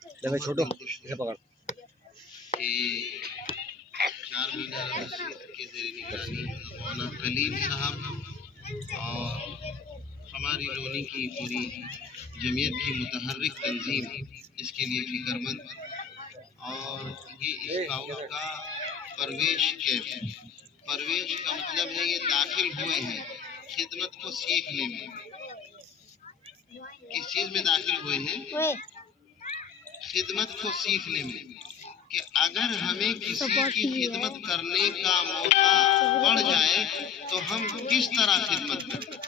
छोटो इसे पकड़ कि 4 मीनार मस्जिद के ज़ेर निगरानी मौलाना कलीम साहब और हमारी लोनी की पूरी जमीयत की मुतहर्रिक तंजीम इसके लिए फिक्रमंद, और ये स्काउट का परवेश कैंप है। परवेश का मतलब है ये दाखिल हुए हैं खिदमत को सीखने में। किस चीज़ में दाखिल हुए हैं? खिदमत को सीखने में, कि अगर हमें किसी की खिदमत करने का मौका पड़ जाए तो हम किस तरह खिदमत करें।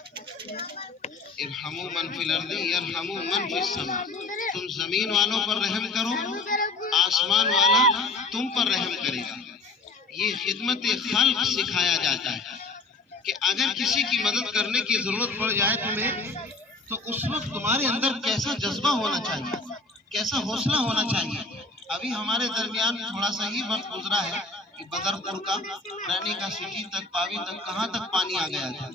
इरहमू मन फिल अर्दी यरहमू मन फिस समा। तुम जमीन वालों पर रहम करो, आसमान वाला तुम पर रहम करेगा। ये खिदमत खल्क सिखाया जाता है कि अगर किसी की मदद करने की जरूरत पड़ जाए तुम्हें, तो उस वक्त तुम्हारे अंदर कैसा जज्बा होना चाहिए, कैसा हौसला होना चाहिए। अभी हमारे दरमियान थोड़ा सा ही वक्त गुजरा है कि बदरपुर का रैनी का सिटी तक, पावी तक, कहाँ तक पानी आ गया था।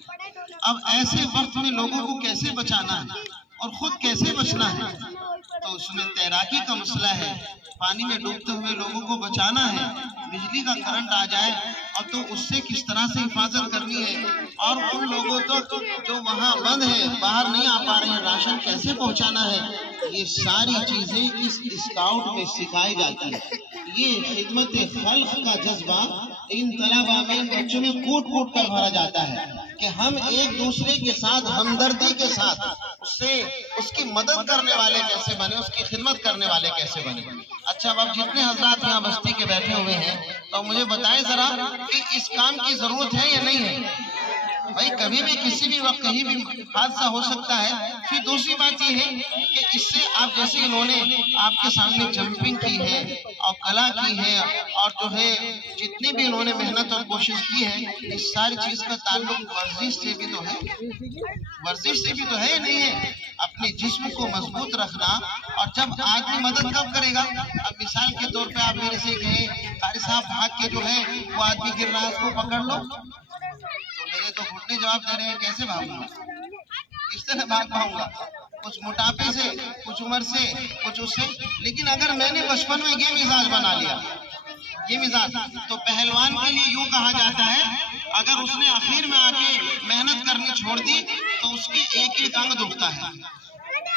अब ऐसे वक्त में लोगों को कैसे बचाना है और खुद कैसे बचना है, तो उसमें तैराकी का मसला है। पानी में डूबते हुए लोगों को बचाना है, बिजली का करंट आ जाए और तो उससे किस तरह से हिफाजत करनी है, और उन लोगों तक जो वहाँ बंद है, बाहर नहीं आ पा रहे हैं, राशन कैसे पहुँचाना है। ये सारी चीजें इस स्काउट में सिखाई जाती है। ये खिदमत खल्क का जज्बा इन तलबा में, बच्चों में कूट कूट कर भरा जाता है कि हम एक दूसरे के साथ हमदर्दी के साथ उससे उसकी मदद करने वाले कैसे बने, उसकी खिदमत करने वाले कैसे बने। अच्छा, अब जितने हजरात यहाँ बस्ती के बैठे हुए हैं, तो मुझे बताएं जरा कि इस काम की जरूरत है या नहीं है। भाई कभी भी किसी भी वक्त कहीं भी हादसा हो सकता है। फिर दूसरी बात ये है कि इससे आप जैसे इन्होंने आपके सामने जंपिंग की है और कला की है, और जो है जितनी भी इन्होंने मेहनत और कोशिश की है, इस सारी चीज का ताल्लुक वर्जिश से भी तो है। वर्जिश से भी तो है या नहीं है। अपने जिस्म को मजबूत रखना। और जब आदमी मदद कब करेगा, अब मिसाल के तौर पे आप मेरे से कहें कारी साहब भाग के जो है वो आदमी गिर रहा है उसको पकड़ लो, मेरे तो घुटने जवाब दे रहे हैं, कैसे भागूंगा, किस तरह भाग पाऊंगा। कुछ मोटापे से, कुछ उम्र से, कुछ उससे। लेकिन अगर मैंने बचपन में ये मिजाज बना लिया, ये मिजाज, तो पहलवान के लिए यूं कहा जाता है, अगर उसने आखिर में आके मेहनत करनी छोड़ दी तो उसके एक एक अंग दुखता है।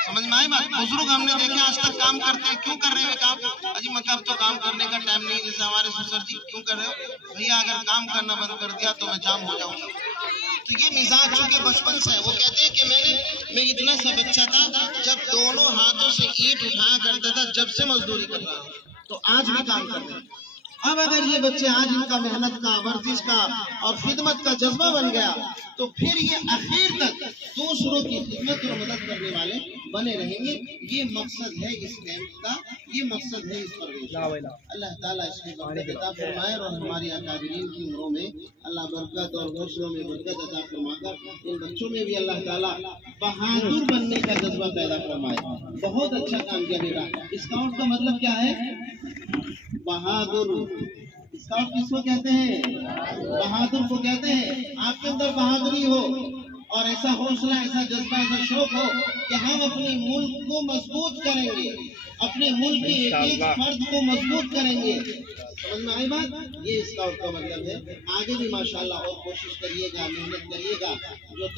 समझ में आई बात। बुजुर्ग हमने देखे आज तक काम करते हैं, क्यों कर रहे हैं काम? अजी मतलब तो काम करने का टाइम नहीं। जैसे हमारे ससुर जी, क्यों कर रहे हो भैया? अगर काम करना बंद कर दिया तो मैं जाम हो जाऊंगा। तो ये मिजाज चूंकि बचपन से है। वो कहते हैं कि मैं इतना सा बच्चा था जब दोनों हाथों से ईंट उठाया करता था, जब से मजदूरी कर रहा हूं, तो आज भी काम कर रहे हैं। अब अगर ये बच्चे आज इनका मेहनत का, वर्जिश का और खिदमत का जज्बा बन गया, तो फिर ये आखिर तक दूसरों की खिदमत और मदद करने वाले बने रहेंगे। ये मकसद है इस कैंप का, ये मकसद है इस परवेश का। अल्लाह ताला इसमें बरकत अता फरमाए और हमारी अकाबिरीन की उम्रों में अल्लाह बरकत और हौसलों में बरकत अता फरमाकर इन बच्चों में भी अल्लाह ताला बहादुर बनने का जज्बा पैदा फरमाए। बहुत अच्छा काम किया बेटा। स्काउट का मतलब क्या है? बहादुर। स्काउट किसको कहते हैं? बहादुर को कहते हैं। आपके अंदर बहादुरी हो और ऐसा हौसला, ऐसा जज्बा, ऐसा शौक हो कि हम अपने मुल्क को मजबूत करेंगे, अपने मुल्क के एक एक फर्द को मजबूत करेंगे। समझ में आई बात? ये स्काउट का मतलब है। आगे भी माशाल्लाह और कोशिश करिएगा, मेहनत करिएगा। जो